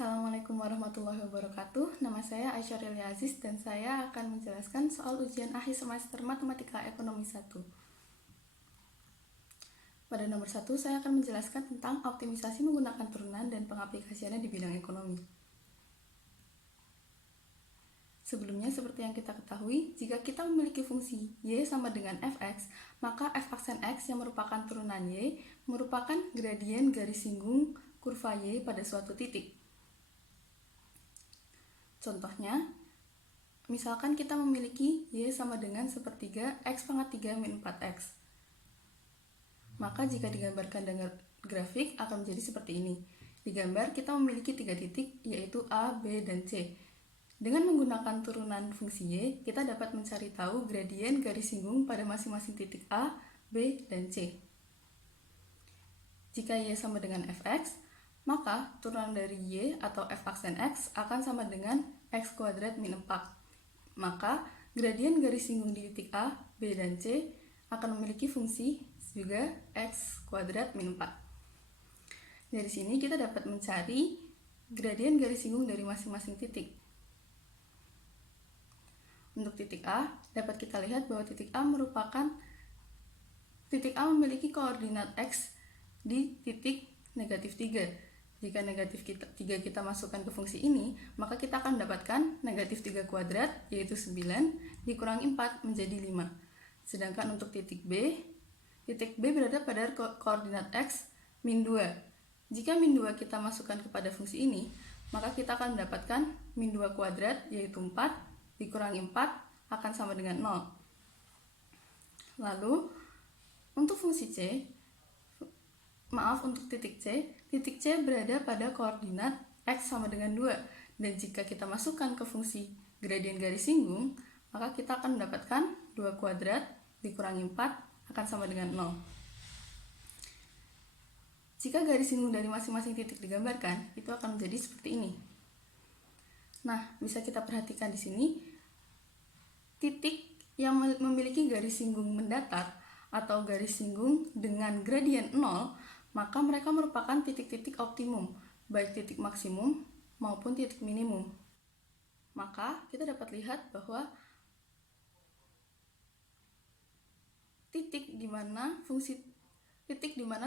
Assalamualaikum warahmatullahi wabarakatuh. Nama saya Aisyarilia Aziz dan saya akan menjelaskan soal ujian akhir semester Matematika Ekonomi 1. Pada nomor 1, saya akan menjelaskan tentang optimisasi menggunakan turunan dan pengaplikasiannya di bidang ekonomi. Sebelumnya, seperti yang kita ketahui, jika kita memiliki fungsi y sama dengan fx, maka f aksen x yang merupakan turunan y merupakan gradien garis singgung kurva y pada suatu titik. Contohnya, misalkan kita memiliki y sama dengan sepertiga x pangkat 3 min 4x. Maka jika digambarkan dengan grafik akan menjadi seperti ini. Di gambar kita memiliki 3 titik yaitu A, B, dan C. Dengan menggunakan turunan fungsi y, kita dapat mencari tahu gradien garis singgung pada masing-masing titik A, B, dan C. Jika y sama dengan fx, maka turunan dari y atau f aksen x akan sama dengan x kuadrat min 4. Maka gradien garis singgung di titik A, B, dan C akan memiliki fungsi juga x kuadrat min 4. Dari sini kita dapat mencari gradien garis singgung dari masing-masing titik. Untuk titik A, dapat kita lihat bahwa titik A memiliki koordinat x di titik negatif 3. Jika negatif 3 kita masukkan ke fungsi ini, maka kita akan mendapatkan negatif 3 kuadrat, yaitu 9, dikurangi 4 menjadi 5. Sedangkan untuk titik B berada pada koordinat x min 2. Jika min 2 kita masukkan kepada fungsi ini, maka kita akan mendapatkan min 2 kuadrat, yaitu 4, dikurangi 4 akan sama dengan 0. Lalu, untuk titik C berada pada koordinat x sama dengan 2. Dan jika kita masukkan ke fungsi gradien garis singgung, maka kita akan mendapatkan 2 kuadrat dikurangi 4 akan sama dengan 0. Jika garis singgung dari masing-masing titik digambarkan, itu akan menjadi seperti ini. Nah, bisa kita perhatikan di sini, titik yang memiliki garis singgung mendatar atau garis singgung dengan gradien 0, maka mereka merupakan titik-titik optimum, baik titik maksimum maupun titik minimum. Maka kita dapat lihat bahwa titik di mana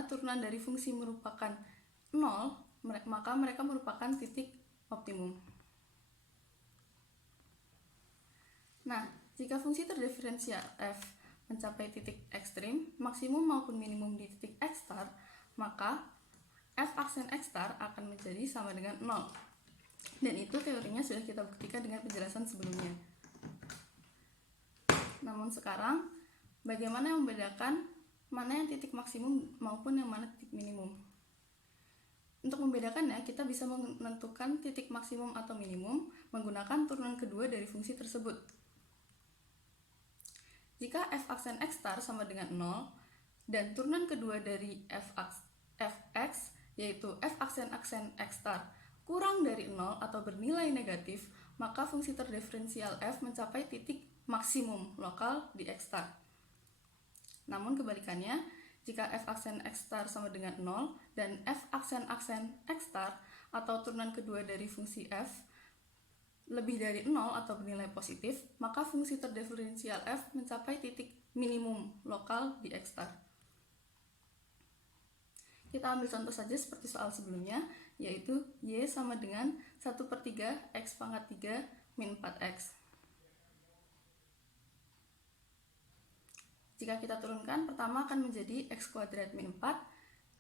turunan dari fungsi merupakan 0, maka mereka merupakan titik optimum. Nah, jika fungsi terdiferensial f mencapai titik ekstrim, maksimum maupun minimum di titik x star, maka f aksen x star akan menjadi sama dengan 0. Dan itu teorinya sudah kita buktikan dengan penjelasan sebelumnya. Namun sekarang, bagaimana membedakan mana yang titik maksimum maupun yang mana titik minimum? Untuk membedakannya, kita bisa menentukan titik maksimum atau minimum menggunakan turunan kedua dari fungsi tersebut. Jika f aksen x star sama dengan 0 dan turunan kedua dari fx yaitu f aksen x star kurang dari 0 atau bernilai negatif, maka fungsi terdiferensial f mencapai titik maksimum lokal di x star. Namun kebalikannya, jika f aksen x star sama dengan 0 dan f aksen x star atau turunan kedua dari fungsi f lebih dari 0 atau bernilai positif, maka fungsi terdiferensial f mencapai titik minimum lokal di x star. Kita ambil contoh saja seperti soal sebelumnya, yaitu y sama dengan 1/3 x pangkat 3 min 4x. Jika kita turunkan, pertama akan menjadi x kuadrat min 4,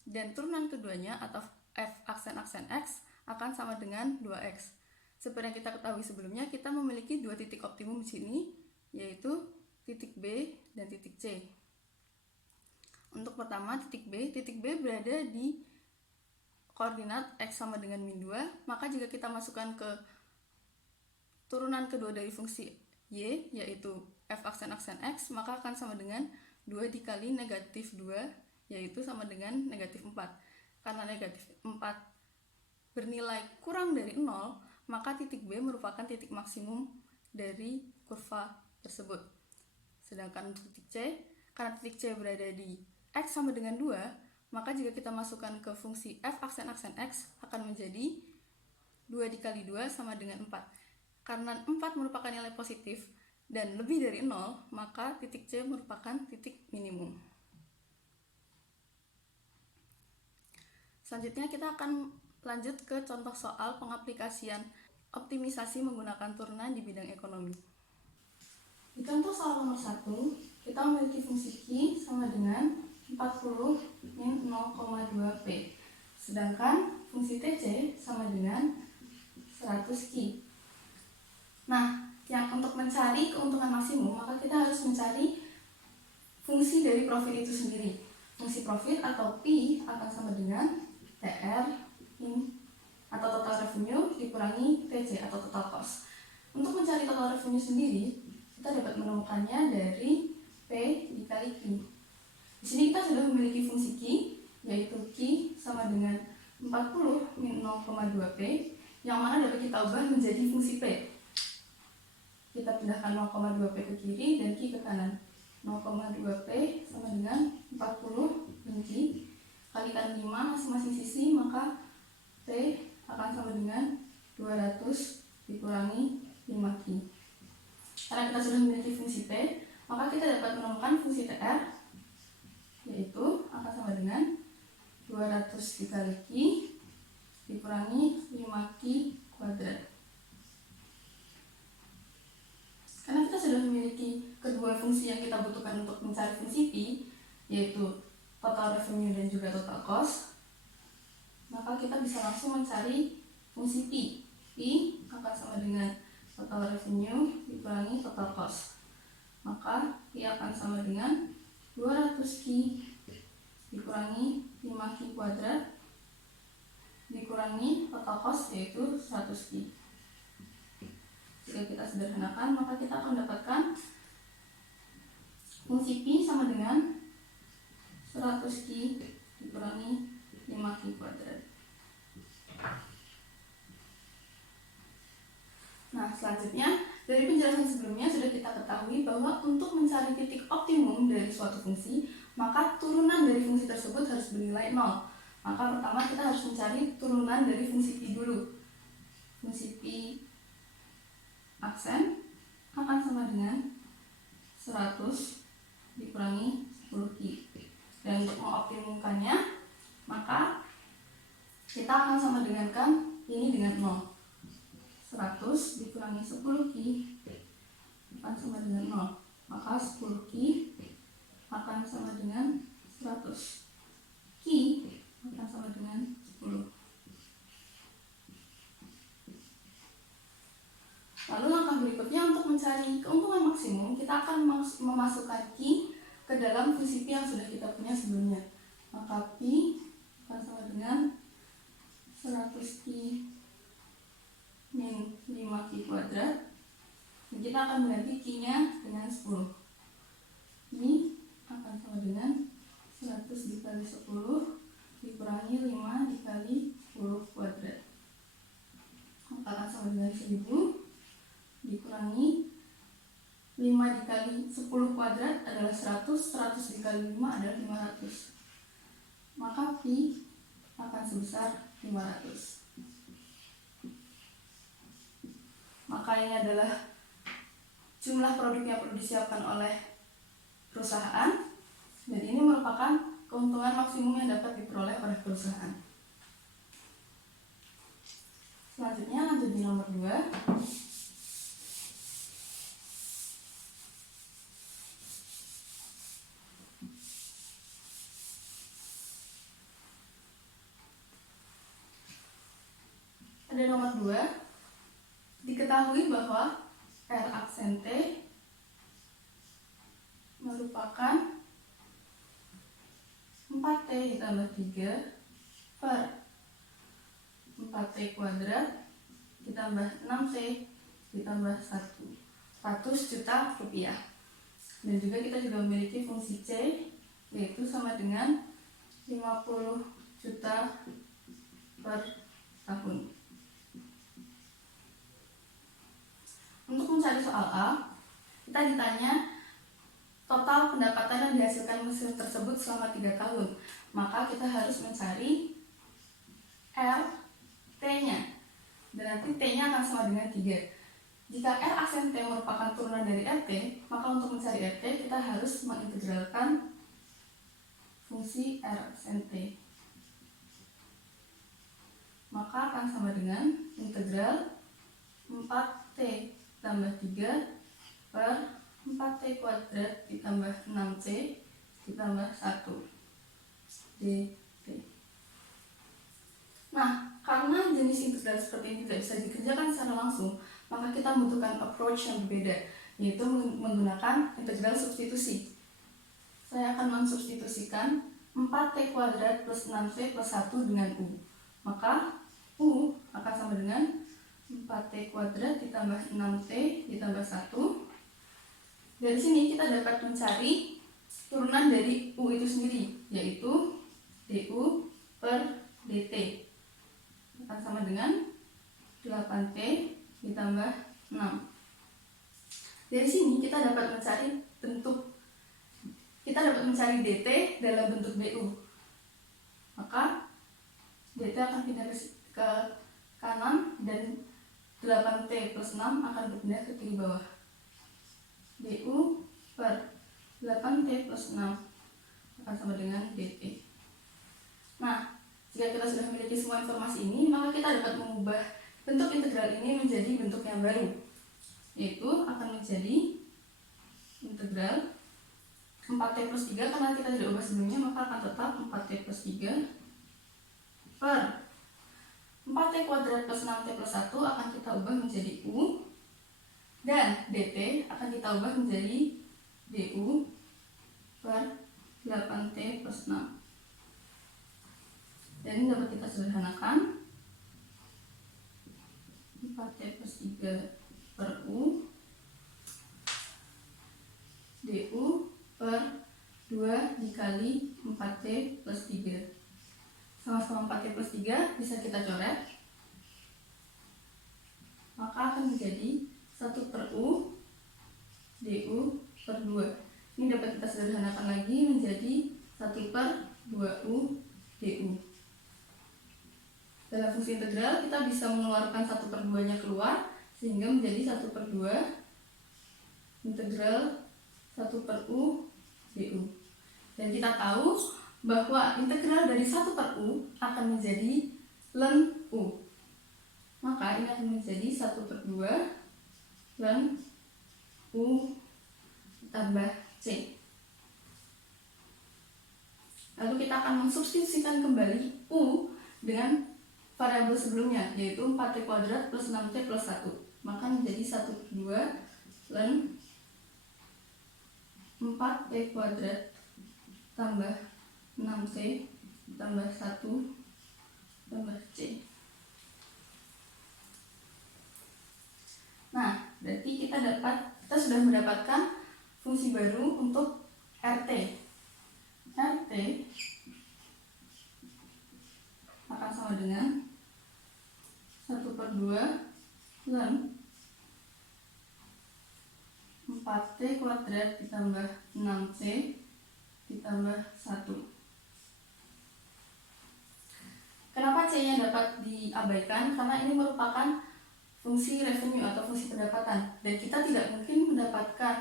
dan turunan keduanya atau f aksen x akan sama dengan 2x. Seperti yang kita ketahui sebelumnya, kita memiliki 2 titik optimum di sini, yaitu titik B dan titik C. Untuk pertama, titik B berada di koordinat x sama dengan min 2, maka jika kita masukkan ke turunan kedua dari fungsi y, yaitu f aksen x, maka akan sama dengan 2 dikali negatif 2, yaitu sama dengan negatif 4. Karena negatif 4 bernilai kurang dari 0, maka titik B merupakan titik maksimum dari kurva tersebut. Sedangkan untuk titik C, karena titik C berada di x sama dengan 2, maka jika kita masukkan ke fungsi f aksen x akan menjadi 2 2 dikali 2 sama dengan 4. Karena 4 merupakan nilai positif dan lebih dari 0, maka titik C merupakan titik minimum. Selanjutnya kita akan lanjut ke contoh soal pengaplikasian optimisasi menggunakan turunan di bidang ekonomi. Di contoh soal nomor 1, kita memiliki fungsi Q sama dengan 40 min 0,2P. Sedangkan fungsi TC sama dengan 100 Q. Nah, untuk mencari keuntungan maksimum, maka kita harus mencari fungsi dari profit itu sendiri. Fungsi profit atau P akan sama dengan TR atau total revenue dikurangi TC atau total cost. Untuk mencari total revenue sendiri, kita dapat menemukannya dari P dikali Q. Di sini kita sudah memiliki fungsi Q, yaitu Q sama dengan 40 min 0,2P, yang mana dapat kita ubah menjadi fungsi P. Kita pindahkan 0,2P ke kiri dan Q ke kanan. 0,2P sama dengan 40 min Q kalikan 5 masing-masing sisi, maka P akan sama dengan 200 dikurangi 5Q. Karena kita sudah memiliki fungsi P, maka kita dapat menemukan fungsi TR, yaitu akan sama dengan 200 dikali Q dikurangi 5Q kuadrat. Karena kita sudah memiliki kedua fungsi yang kita butuhkan untuk mencari fungsi P, yaitu total revenue dan juga total cost, maka kita bisa langsung mencari fungsi P. P akan sama dengan total revenue dikurangi total cost. Maka P akan sama dengan 200Q dikurangi 5Q kuadrat dikurangi total cost, yaitu 100Q. Jika kita sederhanakan, maka kita akan mendapatkan fungsi P sama dengan 100Q dikurangi 5Q kuadrat. Nah, selanjutnya dari penjelasan sebelumnya sudah kita ketahui bahwa untuk mencari titik optimum dari suatu fungsi, maka turunan dari fungsi tersebut harus bernilai 0. Maka pertama kita harus mencari turunan dari fungsi P dulu. Fungsi P aksen akan sama dengan 100 dikurangi 10Q. Dan untuk mengoptimumkannya, maka kita akan sama dengankan ini dengan 0. 100 dikurangi 10Q akan sama dengan 0. Maka 10Q akan sama dengan 100. Q akan sama dengan 10. Lalu langkah berikutnya untuk mencari keuntungan maksimum, kita akan memasukkan Q ke dalam fungsi P yang sudah kita punya sebelumnya. Maka P akan sama dengan 100Q min 5Q kuadrat. Dan kita akan mengganti Q-nya dengan 10. Ini akan sama dengan 100 dikali 10 dikurangi 5 dikali 10 kuadrat. Maka akan sama dengan 1000 dikurangi 5 dikali 10 kuadrat adalah 100, 100 dikali 5 adalah 500. Maka P akan sebesar 500. Maka ini adalah jumlah produk yang perlu disiapkan oleh perusahaan, dan ini merupakan keuntungan maksimum yang dapat diperoleh oleh perusahaan. Selanjutnya lanjut di nomor 2. Pada nomor 2, diketahui bahwa R aksen T merupakan 4T ditambah 3 per 4T kuadrat ditambah 6T ditambah 100 juta rupiah. Dan juga kita juga memiliki fungsi C, yaitu sama dengan 50 juta per tahun. Untuk mencari soal A, kita ditanya total pendapatan yang dihasilkan mesin tersebut selama 3 tahun. Maka kita harus mencari R T-nya. Dan berarti T-nya akan sama dengan 3. Jika R aksen T merupakan turunan dari RT, maka untuk mencari RT kita harus mengintegralkan fungsi R aksen T. Maka akan sama dengan integral 4T tambah 3 per 4T kuadrat ditambah 6T ditambah 1 dt. Nah, karena jenis integral seperti ini tidak bisa dikerjakan secara langsung, maka kita membutuhkan approach yang berbeda, yaitu menggunakan integral substitusi. Saya akan mensubstitusikan 4T kuadrat plus 6T plus 1 dengan U. Maka U akan sama dengan 4T kuadrat ditambah 6T ditambah 1. Dari sini kita dapat mencari turunan dari U itu sendiri, yaitu du per dt akan sama dengan 8T ditambah 6. Dari sini kita dapat mencari dt dalam bentuk du. Maka dt akan pindah ke kanan dan 8T plus 6 akan berpindah ke kiri bawah. du per 8T plus 6 akan sama dengan dt. Nah, jika kita sudah memiliki semua informasi ini, maka kita dapat mengubah bentuk integral ini menjadi bentuk yang baru, yaitu akan menjadi integral 4T plus 3, karena kita tidak ubah sebelumnya, maka akan tetap 4T plus 3 per 4T kuadrat plus 6T plus 1 akan kita ubah menjadi U, dan dt akan kita ubah menjadi du per 8T plus 6. Dan ini dapat kita sederhanakan. 4T plus 3 per U du per 2 dikali 4T plus 3. Sama-sama 4T plus 3 bisa kita coret. Maka akan menjadi 1 per U du per 2. Ini dapat kita sederhanakan lagi menjadi 1 per 2U du. Dalam fungsi integral kita bisa mengeluarkan 1 per 2 nya keluar, sehingga menjadi 1 per 2 integral 1 per U du. Dan kita tahu bahwa integral dari 1 per U akan menjadi ln U. Maka ini akan menjadi 1 per 2 ln U tambah C. Lalu kita akan mensubstitusikan kembali U dengan variabel sebelumnya, yaitu 4T kuadrat plus 6T plus 1. Maka menjadi 1 per 2 ln 4T kuadrat tambah 6T tambah 1 tambah C. Nah, berarti kita sudah mendapatkan fungsi baru untuk RT. RT akan sama dengan 1 per 2 ln 4T kuadrat ditambah 6C ditambah 1. Kenapa C-nya dapat diabaikan? Karena ini merupakan fungsi revenue atau fungsi pendapatan, dan kita tidak mungkin mendapatkan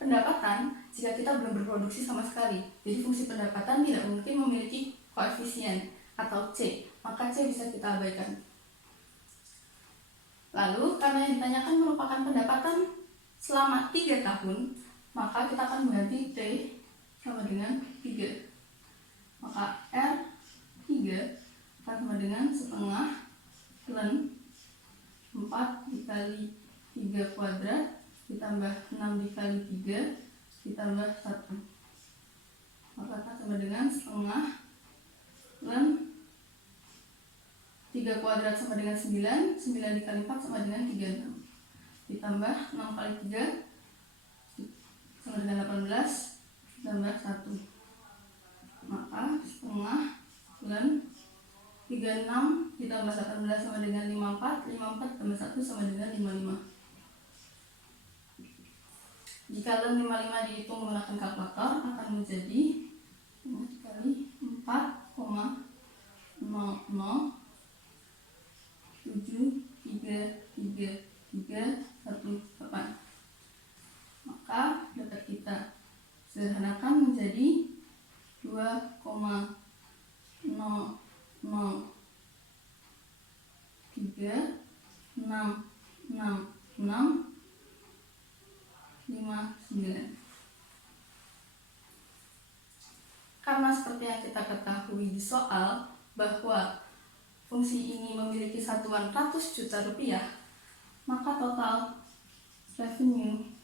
pendapatan jika kita belum berproduksi sama sekali. Jadi fungsi pendapatan tidak mungkin memiliki koefisien atau C, maka C bisa kita abaikan. Lalu karena yang ditanyakan merupakan pendapatan selama 3 tahun, maka kita akan mengganti T sama dengan 3. Maka R3 akan sama dengan setengah ln 4 dikali 3 kuadrat ditambah 6 dikali 3 ditambah 1. Maka akan sama dengan setengah ln 3 kuadrat sama dengan 9, 9 dikali 4 sama dengan 36, ditambah 6 kali 3 sama dengan 18, ditambah 1. Maka setengah ln 36 ditambah 18 sama dengan 54, 54 tambah 1 sama dengan 55. Jika ln 55 dihitung menggunakan kalkulator akan menjadi 5 kali 4,0073 3,3,3,1,8. Maka dapat kita sederhanakan menjadi 2,0036669. Karena seperti yang kita ketahui di soal bahwa fungsi ini memiliki satuan ratus juta rupiah, maka total revenue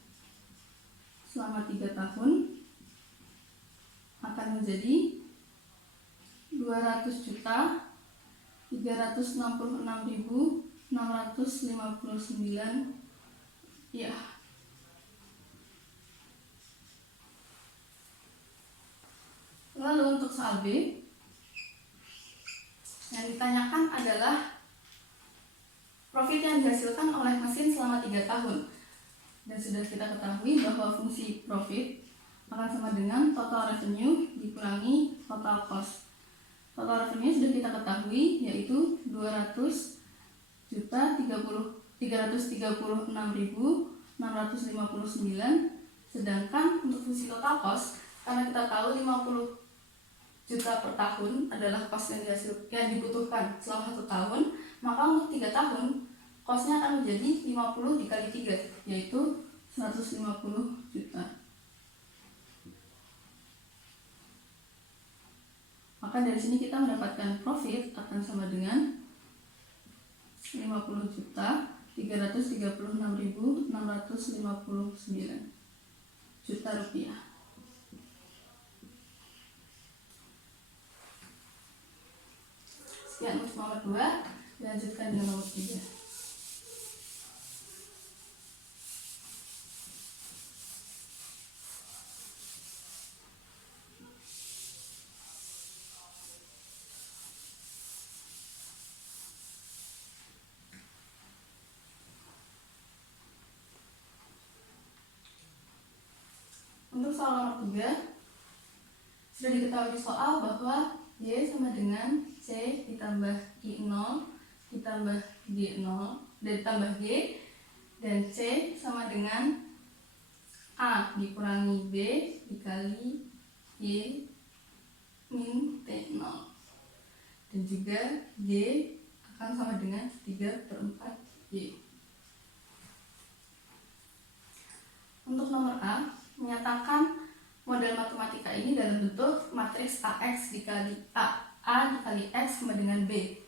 selama 3 tahun akan menjadi 200.366.659 rupiah. Lalu untuk soal B, yang ditanyakan adalah profit yang dihasilkan oleh mesin selama 3 tahun. Dan sudah kita ketahui bahwa fungsi profit akan sama dengan total revenue dikurangi total cost. Total revenue sudah kita ketahui yaitu 200.336.659, sedangkan untuk fungsi total cost, karena kita tahu 50 juta per tahun adalah cost yang dibutuhkan selama 1 tahun, maka untuk 3 tahun costnya akan menjadi 50 dikali 3, yaitu 150 juta. Maka dari sini kita mendapatkan profit akan sama dengan 50.336.659 juta rupiah. Sekian untuk nomor 2, dilanjutkan dengan nomor 3. Untuk soal nomor 3, sudah diketahui di soal bahwa Y sama dengan C ditambah I0 ditambah G0 dan ditambah G, dan C sama dengan A dikurangi B dikali Y min T0, dan juga G akan sama dengan 3/4 Y. Untuk nomor A, menyatakan model matematika ini dalam bentuk matriks AX dikali A dikali X sama dengan B.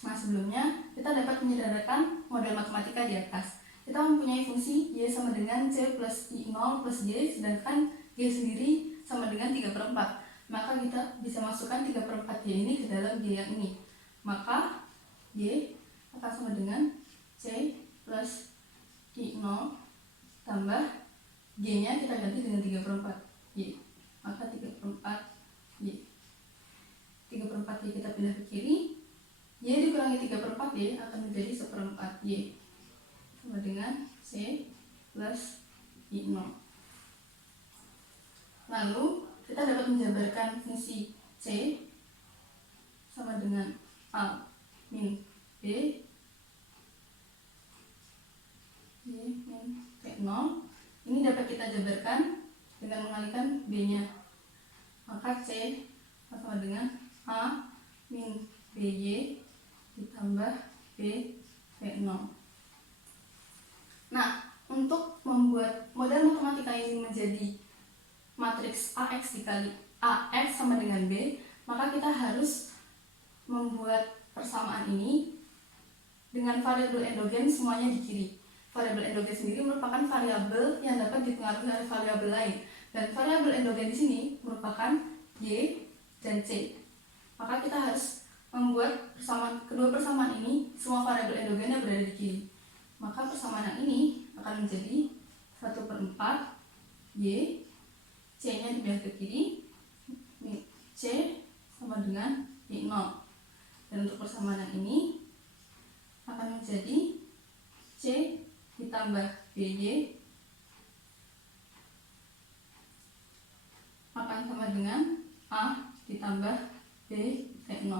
Nah, sebelumnya kita dapat menyederhanakan model matematika di atas. Kita mempunyai fungsi Y sama dengan C plus I0 plus Y, sedangkan Y sendiri sama dengan 3/4. Maka kita bisa masukkan 3/4 Y ini ke dalam Y yang ini. Maka Y akan sama dengan C plus I0 tambah G-nya kita ganti dengan 3/4 Y. Maka 3/4 Y. 3/4 Y kita pindah ke kiri. Y dikurangi 3/4 Y akan menjadi 1/4 Y. Sama dengan C plus I0. Lalu kita dapat menjabarkan fungsi C sama dengan A min B Y min T0. Ini dapat kita jabarkan dengan mengalihkan B-nya. Maka C sama dengan A min BY ditambah B T0. Nah, untuk membuat model matematika ini menjadi matriks AX dikali AX sama dengan B, maka kita harus membuat persamaan ini dengan variabel endogen semuanya di kiri. Variabel endogen sendiri merupakan variabel yang dapat dipengaruhi oleh variabel lain, dan variabel endogen di sini merupakan Y dan C. Maka kita harus membuat kedua persamaan ini semua variabel endogennya berada di kiri. Maka persamaan yang ini akan menjadi 1/4 Y, C-nya dipindah ke kiri, C sama dengan I0. Dan untuk persamaan yang ini akan menjadi C ditambah BY akan sama dengan A ditambah B T0.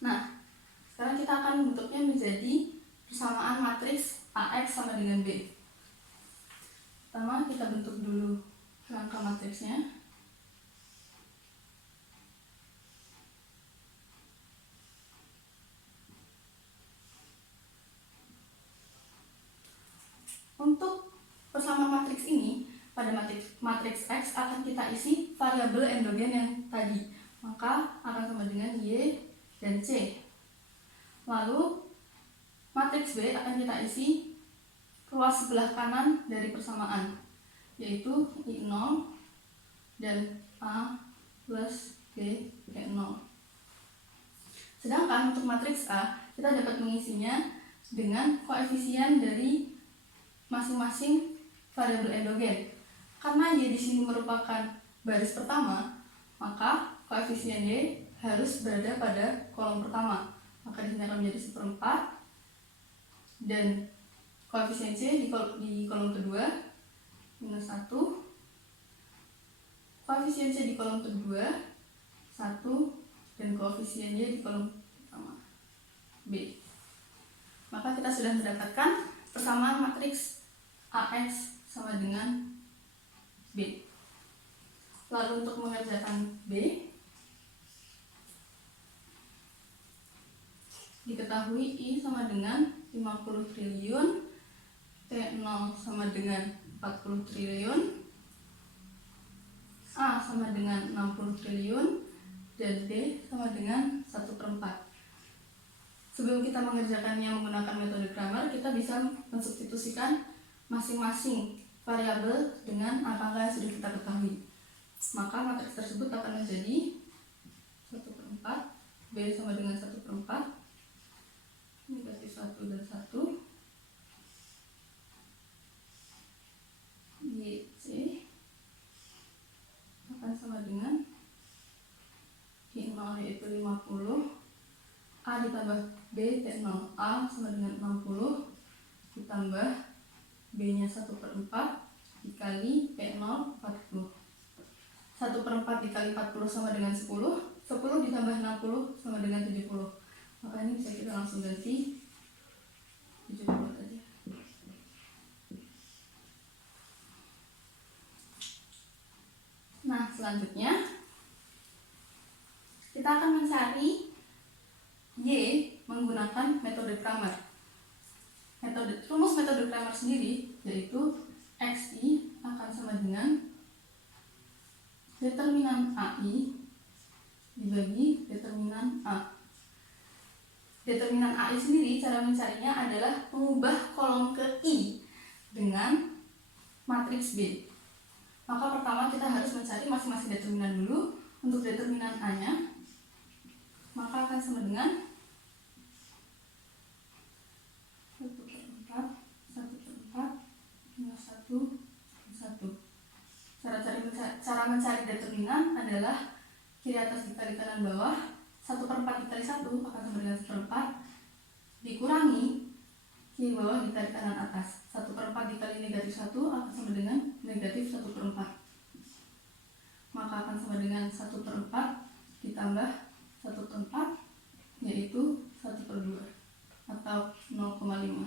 Nah, sekarang kita akan membentuk AX sama dengan B. Pertama kita bentuk dulu kerangka matriksnya. Untuk persamaan matriks ini, pada matriks X akan kita isi variabel endogen yang tadi, maka akan sama dengan Y dan C. Lalu matriks B akan kita isi ruas sebelah kanan dari persamaan, yaitu I0 dan A plus B ke 0. Sedangkan untuk matriks A, kita dapat mengisinya dengan koefisien dari masing-masing variabel endogen. Karena Y di sini merupakan baris pertama, maka koefisien Y harus berada pada kolom pertama. Maka di sini akan menjadi 1/4, dan koefisien C di kolom kedua minus 1, koefisien C di kolom kedua 1, dan koefisien Y di kolom pertama B. Maka kita sudah mendapatkan persamaan matriks AX sama dengan B. Lalu untuk mengerjakan B, diketahui I sama dengan 50 triliun, T0 sama dengan 40 triliun, A sama dengan 60 triliun, dan D sama dengan 1/4. Sebelum kita mengerjakannya menggunakan metode Cramer, kita bisa mensubstitusikan masing-masing variabel dengan angka yang sudah kita ketahui. Maka matriks tersebut akan menjadi 1/4, B sama dengan 1/4, negatif 1 dan 1, YC akan sama dengan I0 yaitu 50, A ditambah B T0, A sama dengan 60, ditambah B nya 1/4 dikali P0 40. 1/4 dikali 40 sama dengan 10, 10 ditambah 60 sama dengan 70. Maka ini bisa kita langsung ganti 70 aja. Nah, selanjutnya kita akan mencari Y menggunakan metode Cramer. Rumus metode Cramer sendiri yaitu XI akan sama dengan determinan AI dibagi determinan A. Determinan AI sendiri cara mencarinya adalah mengubah kolom ke I dengan matriks B. Maka pertama kita harus mencari masing-masing determinan dulu. Untuk determinan A-nya, maka akan sama dengan 1/4, 1/4, minus 1, 1. Cara mencari determinan adalah kiri atas dikali kanan bawah, 1/4 dikali 1 akan sama dengan 1/4, dikurangi kiri bawah dikali kanan atas. 1/4 dikali negatif 1 akan sama dengan negatif 1/4. Maka akan sama dengan 1/4 ditambah 1/4, yaitu 1/2 atau 0,5.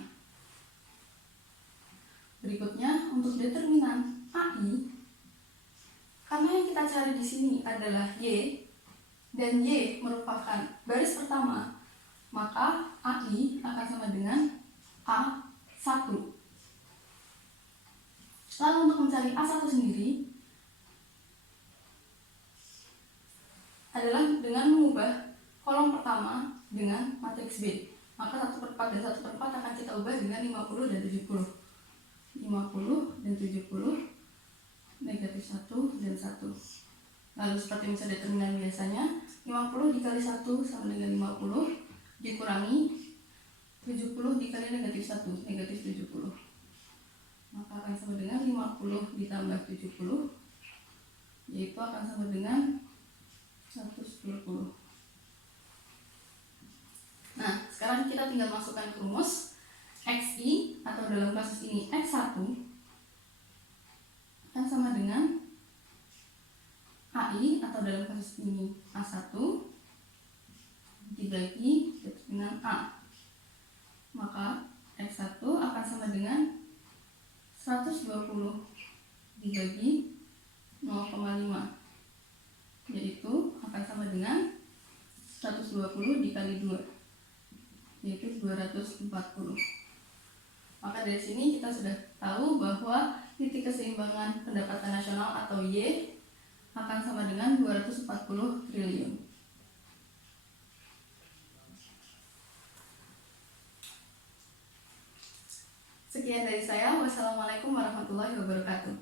Berikutnya untuk determinan AI, karena yang kita cari di sini adalah Y dan Y merupakan baris pertama, maka AI akan sama dengan A1. Lalu untuk mencari A1 sendiri adalah dengan mengubah kolom pertama dengan matriks B. Maka 1/4 dan 1/4 akan kita ubah dengan 50 dan 70. 50 dan 70, negatif 1 dan 1. Lalu seperti misal determinan biasanya, 50 dikali 1 sama dengan 50, dikurangi 70 dikali negatif 1, negatif 70. Maka akan sama dengan 50 ditambah 70, yaitu akan sama dengan 110. Nah, sekarang kita tinggal masukkan ke rumus. XI atau dalam kasus ini X1 akan sama dengan AI atau dalam kasus ini A1 dibagi determinan A. Maka X1 akan sama dengan 120 dibagi 0,5, yaitu akan sama dengan 120 dikali 2, yaitu 240. Maka dari sini kita sudah tahu bahwa titik keseimbangan pendapatan nasional atau Y akan sama dengan 240 triliun. Sekian dari saya. Wassalamualaikum warahmatullahi wabarakatuh.